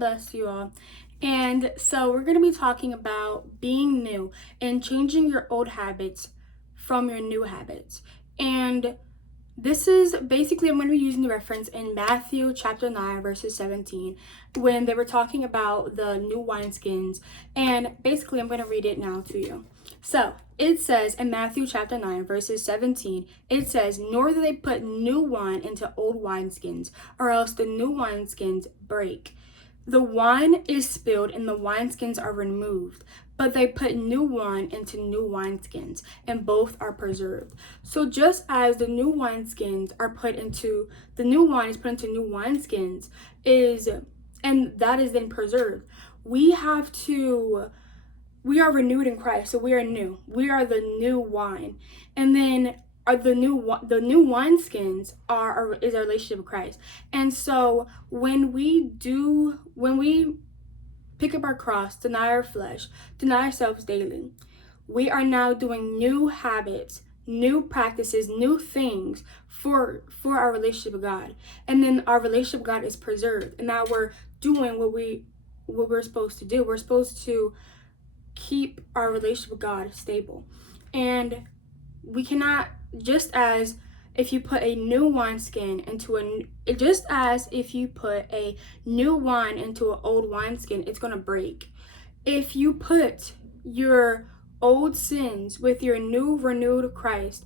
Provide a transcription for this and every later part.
bless you all. And so we're going to be talking about being new and changing your old habits from your new habits. And this is basically, I'm going to be using the reference in Matthew chapter 9, verses 17, when they were talking about the new wineskins. And basically, I'm going to read it now to you. So it says in Matthew chapter 9, verses 17, it says, "Nor do they put new wine into old wineskins, or else the new wineskins break. The wine is spilled and the wineskins are removed, but they put new wine into new wineskins, and both are preserved." So just as the new wineskins are put into, the new wine is put into new wineskins, and that is then preserved, we are renewed in Christ, so we are new. We are the new wine, and then the new wineskins is our relationship with Christ. And so when we pick up our cross, deny our flesh, deny ourselves daily, we are now doing new habits, new practices, new things for our relationship with God. And then our relationship with God is preserved, and now we're doing what we're supposed to do. We're supposed to keep our relationship with God stable. And we cannot, just as if you put a new wineskin just as if you put a new wine into an old wineskin, it's going to break. If you put your old sins with your new renewed Christ,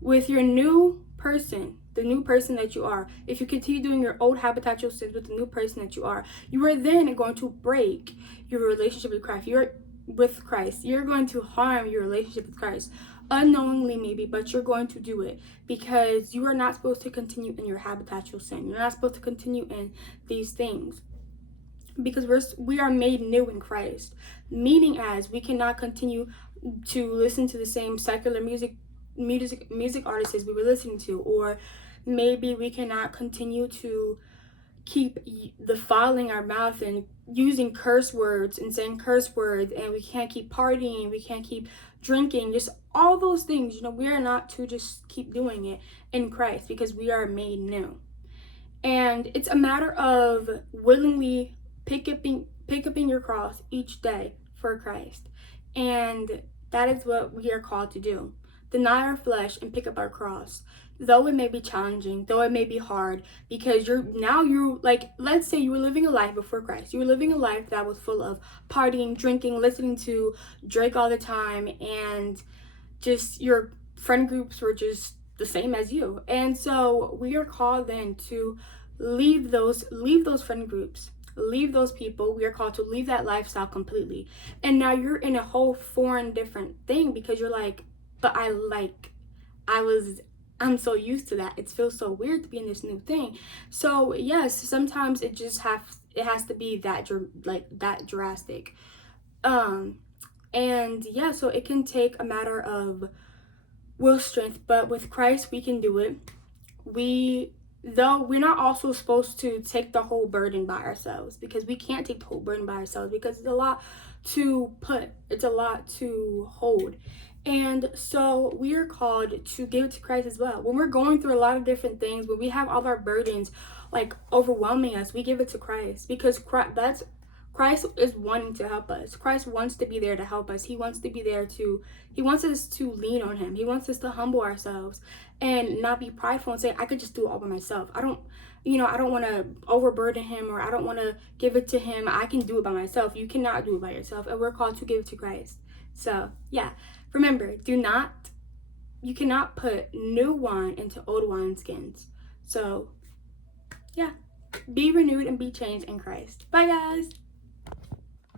with your new person, the new person that you are, if you continue doing your old habitual sins with the new person that you are then going to break your relationship with Christ. You're going to harm your relationship with Christ. Unknowingly maybe, but you're going to do it because you are not supposed to continue in your habitual sin. You're not supposed to continue in these things because we are made new in Christ, meaning as we cannot continue to listen to the same secular music artists we were listening to, or maybe we cannot continue to keep defiling our mouth and using curse words and saying curse words, and we can't keep partying, we can't keep drinking, just all those things. We are not to just keep doing it in Christ because we are made new. And it's a matter of willingly pick up your cross each day for Christ. And that is what we are called to do. Deny our flesh and pick up our cross. Though it may be challenging, though it may be hard, because let's say you were living a life before Christ. You were living a life that was full of partying, drinking, listening to Drake all the time, and just your friend groups were just the same as you. And so we are called then to leave those friend groups, leave those people. We are called to leave that lifestyle completely. And now you're in a whole foreign different thing because you're like, but I'm so used to that. It feels so weird to be in this new thing. So yes, sometimes it has to be that drastic. And yeah, so it can take a matter of will strength, but with Christ we can do it. Though we're not also supposed to take the whole burden by ourselves, because we can't take the whole burden by ourselves because it's a lot to hold. And so we are called to give it to Christ as well. When we're going through a lot of different things, when we have all our burdens overwhelming us, we give it to Christ, because Christ is wanting to help us. Christ wants to be there to help us. He wants us to lean on him. He wants us to humble ourselves and not be prideful and say, I could just do it all by myself. I don't want to overburden him, or I don't want to give it to him. I can do it by myself. You cannot do it by yourself, and we're called to give it to Christ. So yeah, remember, you cannot put new wine into old wineskins. So yeah, be renewed and be changed in Christ. Bye guys.